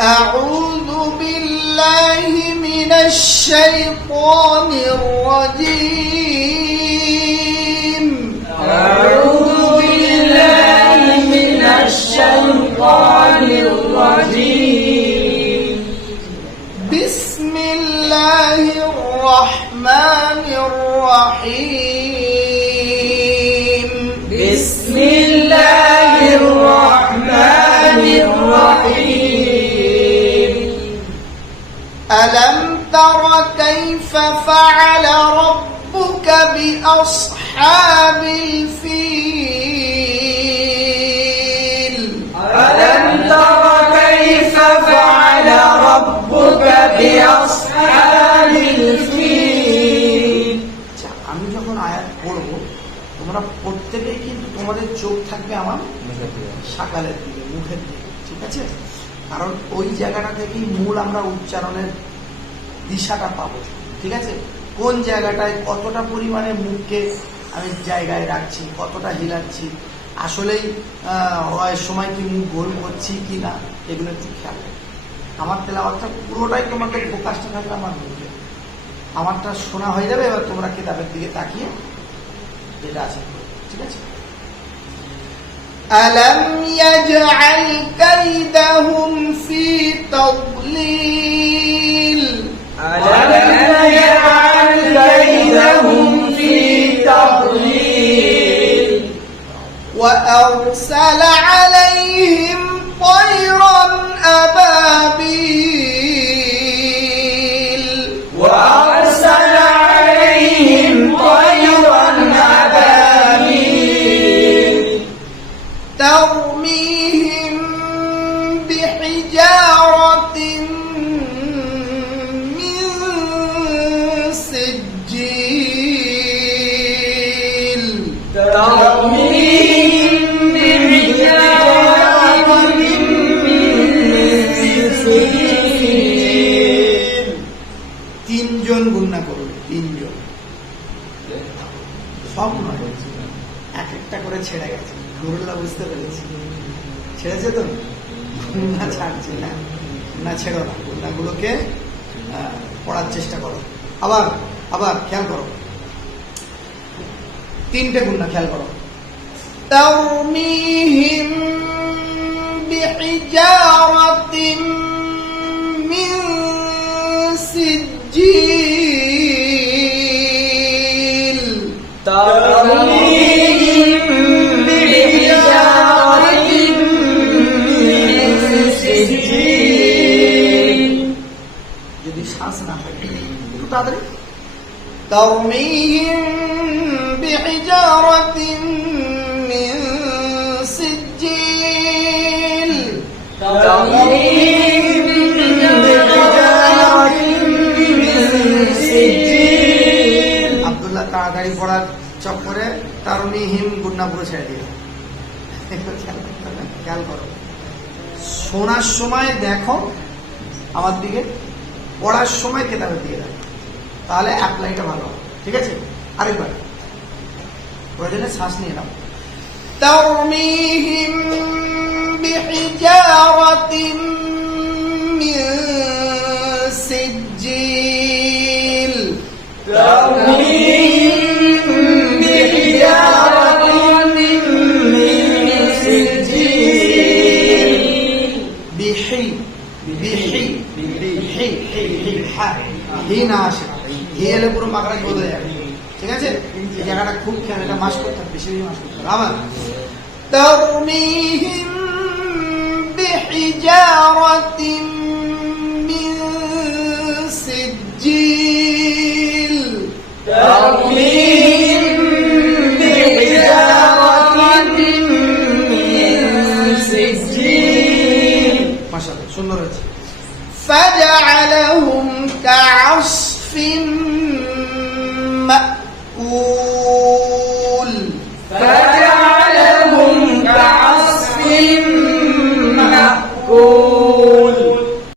أعوذ بالله من الشيطان الرجيم أعوذ بالله من الشيطان الرجيم بسم الله الرحمن الرحيم بسم الله الرحمن الرحيم ألم تر كيف فعل ربك بأصحاب الفيل ألم تر كيف فعل ربك بأصحاب الفيل আমি যখন আয়াত পড়ব তোমরা প্রত্যেকেই কিন্তু তোমাদের চোখ থাকবে আমার সকালের দিকে, মুখের দিকে, ঠিক আছে? কারণ ওই জায়গাটা থেকেই মূল আমরা উচ্চারণের দিশাটা পাবো, ঠিক আছে? কোন জায়গাটায় কতটা পরিমাণে মুখকে আমি জায়গায় রাখছি, কতটা হিলাচ্ছি, আসলেই সময় কি মুখ গোল করছি কি না, এগুলো একটু খেয়াল রাখবে। আমার তেলাওয়াতটা পুরোটাই তোমাদের ফোকাসটা থাকবে আমার মুখে। আমারটা শোনা হয়ে যাবে, এবার তোমরা কিতাবের দিকে তাকিয়ে যেটা আছে, ঠিক আছে? ألم يجعل كيدهم في تضليل ألم يجعل كيدهم في تضليل وأرسل عليهم طيرا أبابيل وأرسل عليهم طيرا أبابيل ترميهم بحجارة من سجيل ترميهم بحجارة من سجيل তিনজন গুণনা করবে, তিনজন, সব নয়, এক একটা করে ছেড়ে গেছে। নুরুল্লাহ বুঝতে পেরেছি, ছেড়েছে তো, গুণনা ছাড়ছে না, না ছেড়ো না, গুণনাগুলোকে পড়ার চেষ্টা করো। আবার আবার খেয়াল করো, তিনটে গুণনা খেয়াল করো। ترميهم بحجارة من سجيل ترميهم بحجارة من سجيل যদি শ্বাস না হয় একটু তাড়াতাড়ি। ترميهم بحجارة من سجيل ترميهم بحجارة من سجيل আব্দুল্লাহ তাড়াতাড়ি পড়ার চক্করে তারমিহিম গুন্না পুরো ছেড়ে দিল। খেয়াল করো, শোনার সময় দেখো আমার দিকে, পড়ার সময় কেতাবের দিকে দেখো, তাহলে অ্যাপ্লাইটা ভালো হবে, ঠিক আছে? আরেকবার প্রয়োজনে শ্বাস নিয়ে নাও। ترميهم بحجارة من سجيل ترميهم بحجارة من سجيل বিহি বিহি বিহি হি হা হি না আসে, হি এলে পুরো মাকড়াই বদলে যাবে, ঠিক আছে? এই জায়গাটা খুব খেয়াল, এটা মাস করতে হবে, বেশি বেশি মাস করতে হবে। আবার ترميهم بحجارة من سجيل ترميهم بحجارة من سجيل মাশাআল্লাহ, সুন্দর হয়েছে। فجعلهم كعصف